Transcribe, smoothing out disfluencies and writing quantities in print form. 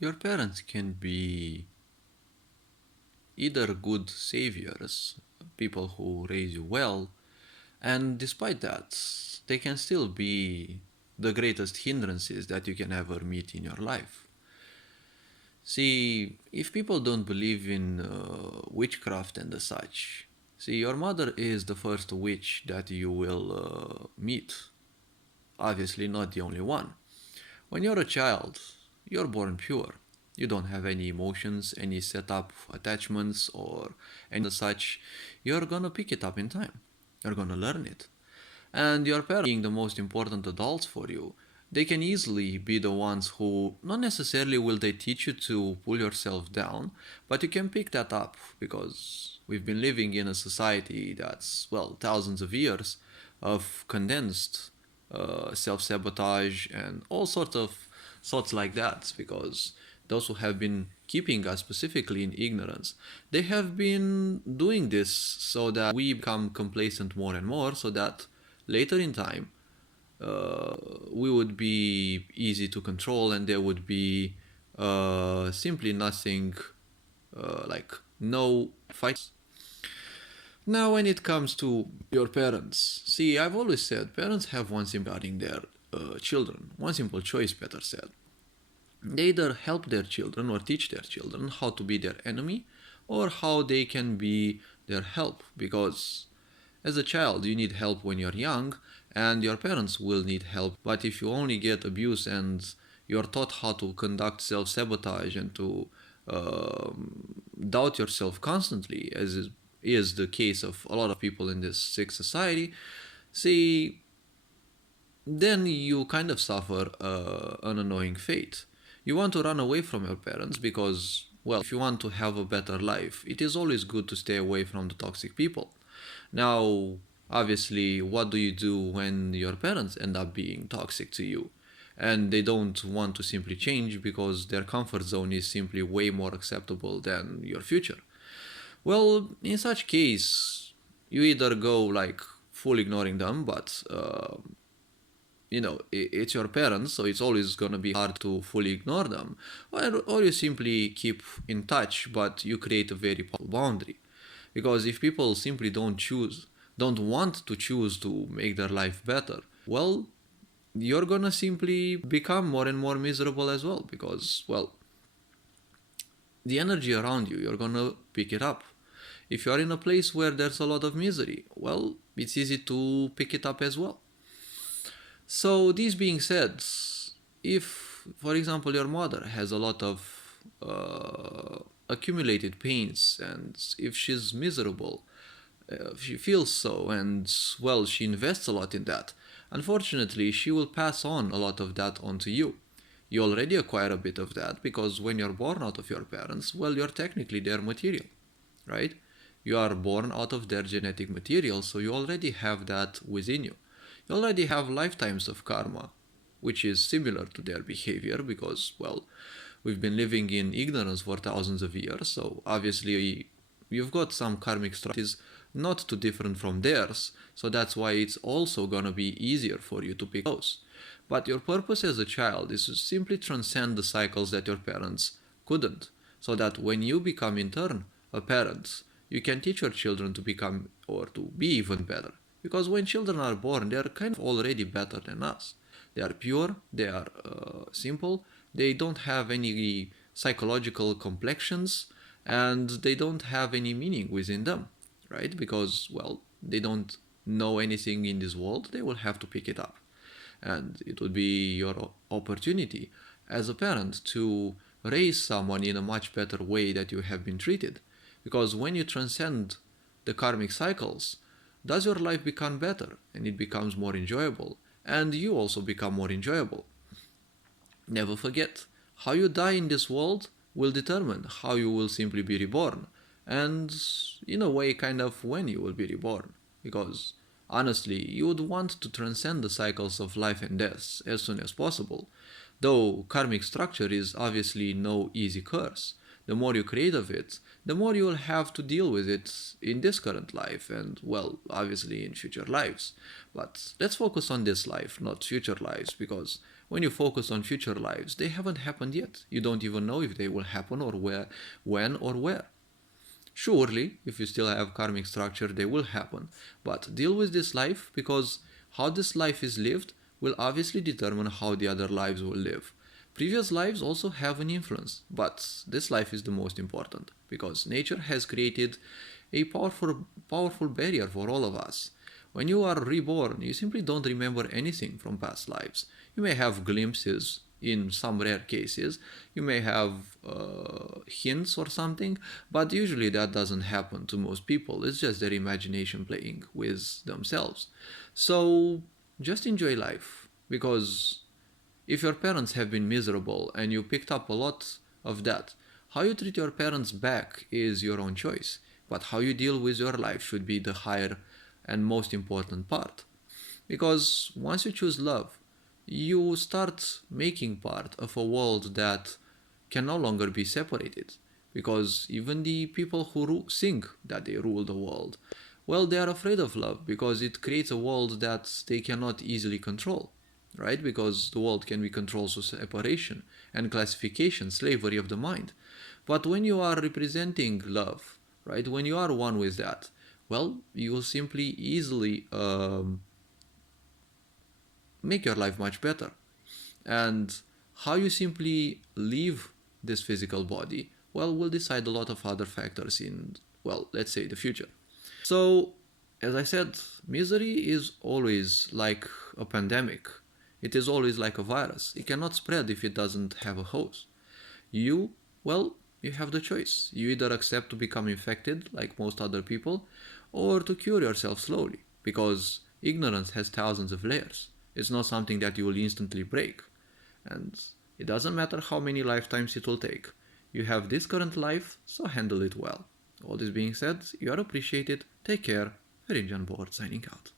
Your parents can be either good saviors, people who raise you well, and despite that, they can still be the greatest hindrances that you can ever meet in your life. See, if people don't believe in witchcraft and the such, see, your mother is the first witch that you will meet. Obviously, not the only one. When you're a child, you're born pure. You don't have any emotions, any set up attachments, or any such. You're gonna pick it up in time. You're gonna learn it. And your parents, being the most important adults for you, they can easily be the ones who, not necessarily will they teach you to pull yourself down, but you can pick that up because we've been living in a society that's, well, thousands of years of condensed self-sabotage and all sorts of thoughts like that, because those who have been keeping us specifically in ignorance, they have been doing this so that we become complacent more and more, so that later in time we would be easy to control and there would be simply nothing like no fights. Now, when it comes to your parents, see, I've always said parents have one simple regarding their children, one simple choice, better said. They either help their children or teach their children how to be their enemy or how they can be their help, because as a child you need help when you're young and your parents will need help, but if you only get abuse and you're taught how to conduct self-sabotage and to doubt yourself constantly, as is the case of a lot of people in this sick society, see, then you kind of suffer an annoying fate. You want to run away from your parents because, well, if you want to have a better life, it is always good to stay away from the toxic people. Now, obviously, what do you do when your parents end up being toxic to you? And they don't want to simply change because their comfort zone is simply way more acceptable than your future. Well, in such case, you either go like full ignoring them, but it's your parents, so it's always gonna be hard to fully ignore them, or you simply keep in touch, but you create a very powerful boundary. Because if people simply don't want to choose to make their life better, well, you're gonna simply become more and more miserable as well, because, well, the energy around you, you're gonna pick it up. If you're in a place where there's a lot of misery, well, it's easy to pick it up as well. So, this being said, if, for example, your mother has a lot of accumulated pains and if she's miserable, she feels so, and, well, she invests a lot in that, unfortunately, she will pass on a lot of that onto you. You already acquire a bit of that because when you're born out of your parents, well, you're technically their material, right? You are born out of their genetic material, so you already have that within you. You already have lifetimes of karma, which is similar to their behavior because, well, we've been living in ignorance for thousands of years, so obviously you've got some karmic strategies not too different from theirs, so that's why it's also gonna be easier for you to pick those. But your purpose as a child is to simply transcend the cycles that your parents couldn't, so that when you become in turn a parent, you can teach your children to become or to be even better. Because when children are born, they are kind of already better than us. They are pure, they are simple, they don't have any psychological complexions, and they don't have any meaning within them, right? Because, well, they don't know anything in this world, they will have to pick it up. And it would be your opportunity as a parent to raise someone in a much better way that you have been treated. Because when you transcend the karmic cycles, does your life become better and it becomes more enjoyable, and you also become more enjoyable. Never forget, how you die in this world will determine how you will simply be reborn, and in a way, kind of when you will be reborn. Because honestly, you would want to transcend the cycles of life and death as soon as possible, though karmic structure is obviously no easy curse. The more you create of it, the more you will have to deal with it in this current life and, well, obviously in future lives. But let's focus on this life, not future lives, because When you focus on future lives, they haven't happened yet. You don't even know if they will happen or where, when or where. Surely, if you still have karmic structure, they will happen. But deal with this life, because how this life is lived will obviously determine how the other lives will live. Previous lives also have an influence, but this life is the most important because nature has created a powerful barrier for all of us. When you are reborn, you simply don't remember anything from past lives. You may have glimpses in some rare cases, you may have hints or something, but usually that doesn't happen to most people. It's just their imagination playing with themselves. So just enjoy life, because if your parents have been miserable and you picked up a lot of that, how you treat your parents back is your own choice. But how you deal with your life should be the higher and most important part. Because once you choose love, you start making part of a world that can no longer be separated. Because even the people who think that they rule the world, well, they are afraid of love because it creates a world that they cannot easily control, right? Because the world can be controlled through separation and classification, slavery of the mind. But when you are representing love, right, when you are one with that, well, you will simply easily make your life much better. And how you simply leave this physical body, well, will decide a lot of other factors in, well, let's say the future. So, as I said, misery is always like a pandemic. It is always like a virus. It cannot spread if it doesn't have a host. You, well, you have the choice. You either accept to become infected, like most other people, or to cure yourself slowly, because ignorance has thousands of layers. It's not something that you will instantly break. And it doesn't matter how many lifetimes it will take. You have this current life, so handle it well. All this being said, you are appreciated. Take care. Very John Board signing out.